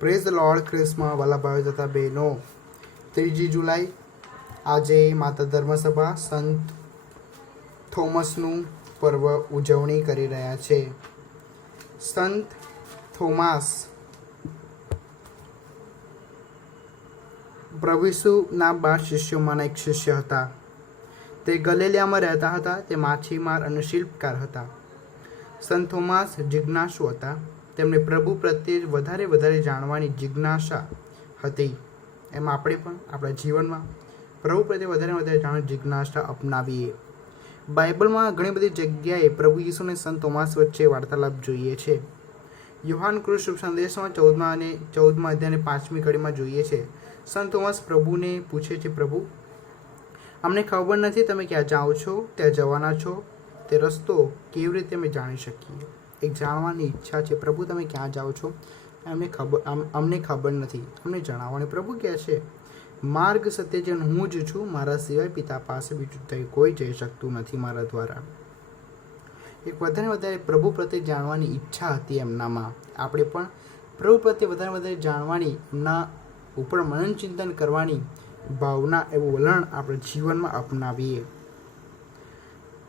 Praise the lord ખ્રિસ્તમાં Vallabhbhai તથા બહેનો, 3 જુલાઈ આજે માતા ધર્મસભા સંત થોમસનું પર્વ ઉજવણી કરી રહ્યા છે. સંત થોમાસ પ્રભુ ઈસુના 12 શિષ્યોમાંના એક શિષ્ય હતા. તે ગલિલિયામાં રહેતા હતા. તે માછીમાર અને શિલ્પકાર હતા. સંત થોમાસ જિજ્ઞાસુ હતા. તેમને પ્રભુ પ્રત્યે વધારે જાણવાની જિજ્ઞાસા હતી. એમ આપણે પણ આપણા જીવનમાં પ્રભુ પ્રત્યે વધારે જાણવાની જિજ્ઞાસા અપનાવીએ. બાઇબલમાં ઘણી બધી જગ્યાએ પ્રભુ ઈસુ અને સંત થોમાસ વચ્ચે વાર્તાલાપ જોઈએ છે. યોહાન કૃત શુભ સંદેશમાં 14મા અધ્યાયની 5મી કડીમાં જોઈએ છે. સંત થોમાસ પ્રભુને પૂછે છે, પ્રભુ, અમને ખબર નથી તમે ક્યાં જાઓ છો, ત્યાં જવાના છો. તે રસ્તો કેવી રીતે અમે જાણી શકીએ? એક જાણવાની ઈચ્છા છે. પ્રભુ, તમે ક્યાં જાઓ છો? અમને ખબર નથી, અમને જણાવવાની. પ્રભુ કહે છે, માર્ગ સત્ય જે હું જ છું, મારા સિવાય પિતા પાસે બીજું કોઈ જઈ શકતું નથી મારા દ્વારા. એક વધારે પ્રભુ પ્રત્યે જાણવાની ઈચ્છા હતી એમનામાં. આપણે પણ પ્રભુ પ્રત્યે વધારે જાણવાની, એમના ઉપર મનન ચિંતન કરવાની ભાવના, એવું વલણ આપણે જીવનમાં અપનાવીએ.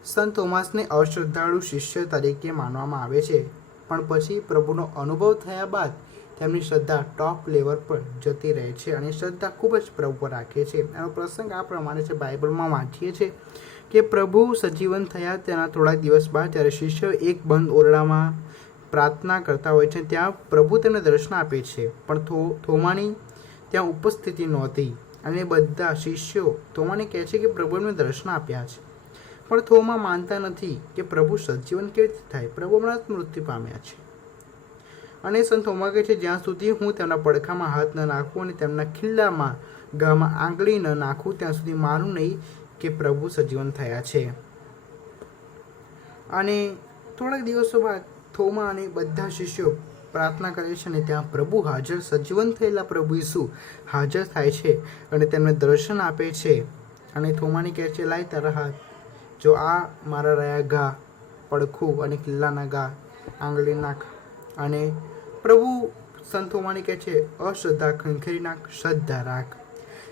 સંત થોમાસને અશ્રદ્ધાળુ શિષ્ય તરીકે માનવામાં આવે છે, પણ પછી પ્રભુનો અનુભવ થયા બાદ તેમની શ્રદ્ધા ટોપ લેવલ પર જતી રહે છે અને શ્રદ્ધા ખૂબ જ પ્રભુ પર રાખે છે. એનો પ્રસંગ આ પ્રમાણે છે. બાઇબલમાં વાંચીએ છીએ કે પ્રભુ સજીવન થયા તેના થોડા દિવસ બાદ જ્યારે શિષ્યો એક બંધ ઓરડામાં પ્રાર્થના કરતા હોય છે, ત્યાં પ્રભુ તેમને દર્શન આપે છે. પણ થોમાની ત્યાં ઉપસ્થિતિ નહોતી અને બધા શિષ્યો થોમાને કહે છે કે પ્રભુ એમને દર્શન આપ્યા છે. પણ થોમા માનતા નથી કે પ્રભુ સજીવન કેવી રીતે થાય. પ્રભુ હમણાં મૃત્યુ પામ્યા છે. અને સંત થોમા કહે છે, જ્યાં સુધી હું તેમના પડખામાં હાથ ન નાખું અને તેમના ખિલ્લામાં ઘામાં આંગળી ન નાખું, ત્યાં સુધી માનું નહીં કે પ્રભુ સજીવન થયા છે. અને થોડાક દિવસો બાદ થોમા અને બધા શિષ્યો પ્રાર્થના કરે છે અને ત્યાં પ્રભુ હાજર, સજીવન થયેલા પ્રભુ ઈસુ હાજર થાય છે અને તેમને દર્શન આપે છે. અને થોમાને કહે છે, લાય તારા હાથ, જો આ મારા રહ્યા ઘા, પડખું અને કિલ્લાના ઘા, આંગળી નાખ. અને પ્રભુ સંત થોમાને કહે છે, અશ્રદ્ધા ખંખેરી નાખ, શ્રદ્ધા રાખ.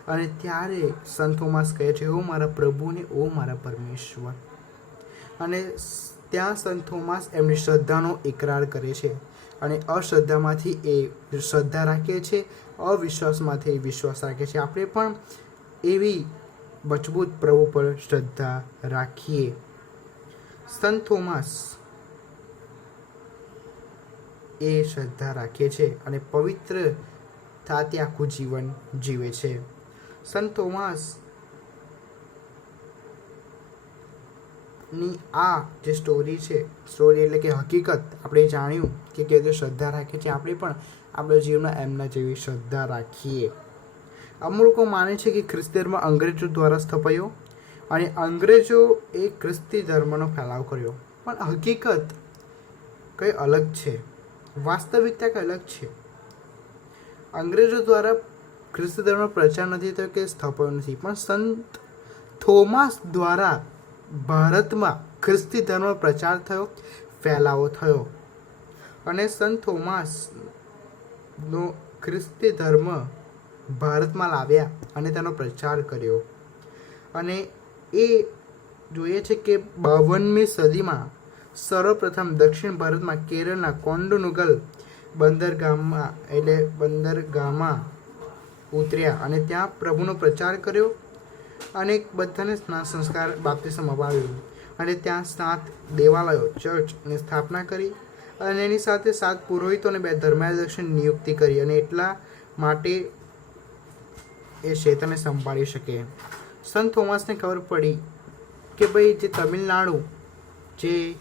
અને ત્યારે સંત થોમાસ કહે છે, ઓ મારા પ્રભુ ને ઓ મારા પરમેશ્વર. અને ત્યાં સંત થોમાસ એમની શ્રદ્ધાનો ઇકરાર કરે છે અને અશ્રદ્ધામાંથી એ શ્રદ્ધા રાખે છે, અવિશ્વાસમાંથી એ વિશ્વાસ રાખે છે. આપણે પણ એવી મજબૂત પ્રભુ પર શ્રદ્ધા રાખીએ. સંત થોમાસ એ શ્રદ્ધા રાખે છે અને પવિત્રતાથી આખું જીવન જીવે છે. સંત થોમાસ ની આ જે સ્ટોરી એટલે કે હકીકત આપણે જાણ્યું કે કેવી રીતે શ્રદ્ધા રાખે છે. આપણે પણ આપણા જીવનમાં એમના જેવી શ્રદ્ધા રાખીએ. અમુક લોકો માને છે કે ખ્રિસ્તી ધર્મ અંગ્રેજો દ્વારા સ્થપાયો અને અંગ્રેજો એ ખ્રિસ્તી ધર્મનો ફેલાવ કર્યો. પણ હકીકત કંઈ અલગ છે. વાસ્તવિકતા કંઈ અલગ છે. અંગ્રેજો દ્વારા ખ્રિસ્તી ધર્મનો પ્રચાર નથી થયો કે સ્થપાયો નથી, પણ સંત થોમાસ દ્વારા ભારતમાં ખ્રિસ્તી ધર્મનો પ્રચાર થયો, ફેલાવો થયો. અને સંત થોમાસનો ખ્રિસ્તી ધર્મ ભારતમાં લાવ્યા અને તેનો પ્રચાર કર્યો. અને એ જોઈએ છે કે 52મી સદીમાં સર્વપ્રથમ દક્ષિણ ભારતમાં કેરળના કોંડનુગલ બંદરગાહમાં ઉતર્યા અને ત્યાં પ્રભુનો પ્રચાર કર્યો અને બધાને સ્નાન સંસ્કાર બાપ્તિસ્મ અપાવ્યું અને ત્યાં 7 દેવાલયો, ચર્ચની સ્થાપના કરી અને એની સાથે 7 પુરોહિતો અને 2 ધર્માધ્યક્ષની નિયુક્તિ કરી. અને એટલા માટે એ ક્ષેત્રને સંભાળી શકે. સંત થોમાસને ખબર પડી કે ભાઈ જે તમિલનાડુ જે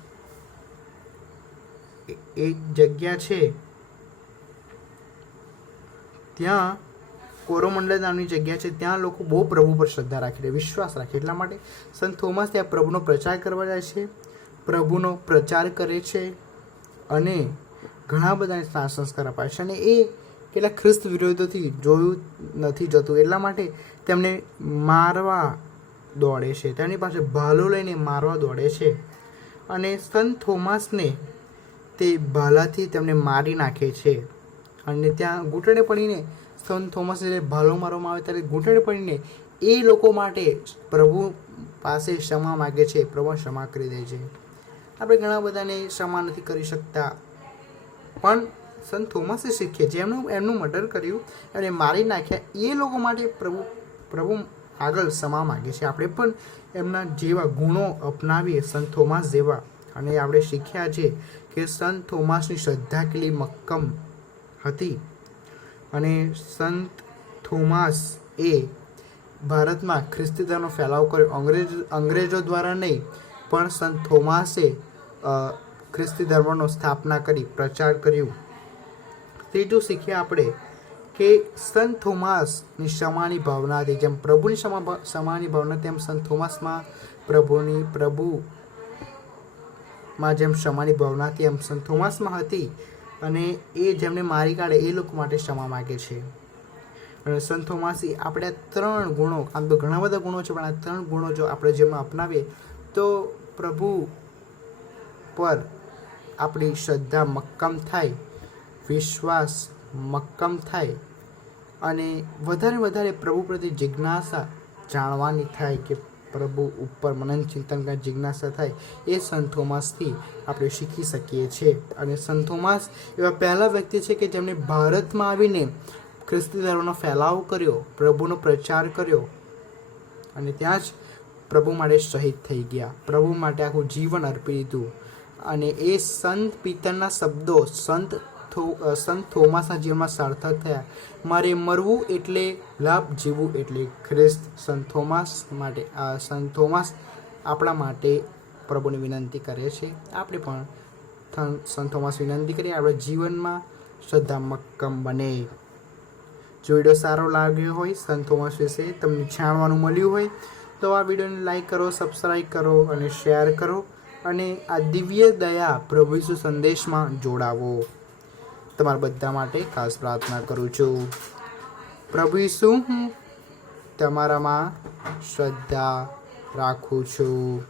એક જગ્યા છે, ત્યાં કોરોમંડલ નામની જગ્યા છે, ત્યાં લોકો બહુ પ્રભુ પર શ્રદ્ધા રાખે, વિશ્વાસ રાખે. એટલા માટે સંત થોમાસ ત્યાં પ્રભુનો પ્રચાર કરવા જાય છે, પ્રભુનો પ્રચાર કરે છે અને ઘણા બધાને સ્નાન સંસ્કાર અપાય છે. અને એ કેટલાક ખ્રિસ્ત વિરોધોથી જોયું નથી જતું, એટલા માટે તેમને મારવા દોડે છે. તેમની પાસે ભાલો લઈને મારવા દોડે છે અને સંત થોમાસને તે ભાલાથી તેમને મારી નાખે છે. અને ત્યાં ઘૂંટણે પડીને સંત થોમસને જ્યારે ભાલો મારવામાં આવે ત્યારે ઘૂંટણે પડીને એ લોકો માટે પ્રભુ પાસે ક્ષમા માગે છે. પ્રભુ ક્ષમા કરી દે છે. આપણે ઘણા બધાને ક્ષમા નથી કરી શકતા, પણ સંત થોમસે શીખીએ જેમનું એમનું મર્ડર કર્યું અને મારી નાખ્યા એ લોકો માટે પ્રભુ આગળ ક્ષમા માગે છે. આપણે પણ એમના જેવા ગુણો અપનાવીએ, સંત થોમસ જેવા. અને આપણે શીખ્યા છે કે સંત થોમસની શ્રદ્ધા કેટલી મક્કમ હતી. અને સંત થોમસ એ ભારતમાં ખ્રિસ્તી ધર્મનો ફેલાવ કર્યો. અંગ્રેજો દ્વારા નહીં, પણ સંત થોમસે ખ્રિસ્તી ધર્મનો સ્થાપના કરી, પ્રચાર કર્યું. ત્રીજું શીખ્યા આપણે કે સંત થોમસની ક્ષમાની ભાવના હતી. જેમ પ્રભુની ક્ષમાની ભાવના, તેમ સંત થોમસમાં પ્રભુમાં જેમ ક્ષમાની ભાવના હતી, એમ સંત થોમસમાં હતી. અને એ જેમને મારી કાઢે એ લોકો માટે ક્ષમા માગે છે. અને સંત થોમસે આપણે આ 3 ગુણો, આમ તો ઘણા બધા ગુણો છે, પણ આ 3 ગુણો જો આપણે જેમાં અપનાવીએ તો પ્રભુ પર આપણી શ્રદ્ધા મક્કમ થાય, વિશ્વાસ મક્કમ થાય અને વધારે પ્રભુ પ્રત્યે જિજ્ઞાસા જાણવાની થાય, કે પ્રભુ ઉપર મનન ચિંતન કરી જિજ્ઞાસા થાય. એ સંત થોમસથી આપણે શીખી શકીએ છીએ. અને સંત થોમસ એવા પહેલા વ્યક્તિ છે કે જેમણે ભારતમાં આવીને ખ્રિસ્તી ધર્મનો ફેલાવો કર્યો, પ્રભુનો પ્રચાર કર્યો અને ત્યાં જ પ્રભુ માટે શહીદ થઈ ગયા, પ્રભુ માટે આખું જીવન અર્પી દીધું. અને એ સંત પિતરના શબ્દો સંત થોમસના જીવનમાં સાર્થક થયા. મારે મરવું એટલે લાભ, જીવવું એટલે ખ્રિસ્ત. સંત થોમસ આપણા માટે પ્રભુની વિનંતી કરે છે. આપણે પણ સંત થોમસ વિનંતી કરીએ, આપણા જીવનમાં શ્રદ્ધા મક્કમ બને. જો વિડીયો સારો લાગ્યો હોય, સંત થોમસ વિશે તમને જાણવાનું મળ્યું હોય, તો આ વિડીયોને લાઈક કરો, સબસ્ક્રાઈબ કરો અને શેર કરો. અને આ દિવ્ય દયા પ્રભુ ઈસુ સંદેશમાં જોડાવો. તમારા બધા માટે ખાસ પ્રાર્થના કરું છું. પ્રભુ ઈસુ, હું તમારામાં શ્રદ્ધા રાખું છું.